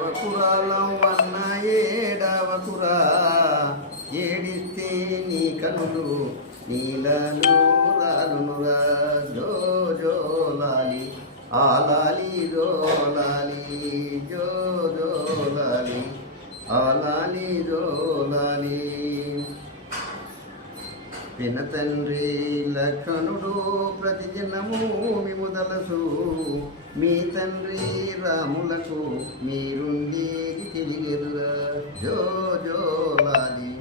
ఏడవకురాలవన్న ఏడవకురా, ఏడిస్తే నీ కనులు నీలను రాలునురా. జో జో లాలి ఆలాలి జోలాలి, జో జో లాలి ఆలాలి జోలాలి. పిన తండ్రి లక్ష్మణుడు ప్రతి జనము మిముదలసు, మీ తండ్రి రాములకు మీరుండేది తెలియదురా. జో జో లాలి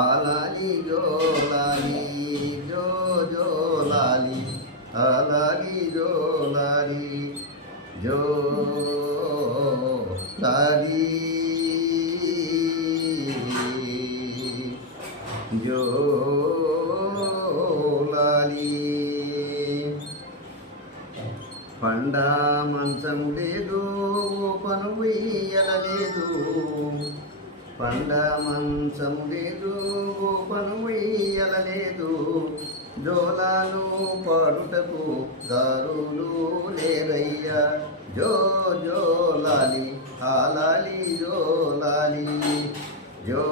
ఆలాలి జోలాలి, జో జో లాలి ఆలాలి జోలాలి, జో లాలి జో లాలి. పండా మంచం లేదు పను వెయ్యలేదు, పండా మంచం లేదు పను వెయ్యలేదు. జోలాలు పాడుటకు దారులు లేరయ్యా. జో జోలాలి ఆలాలి జోలాలి, జో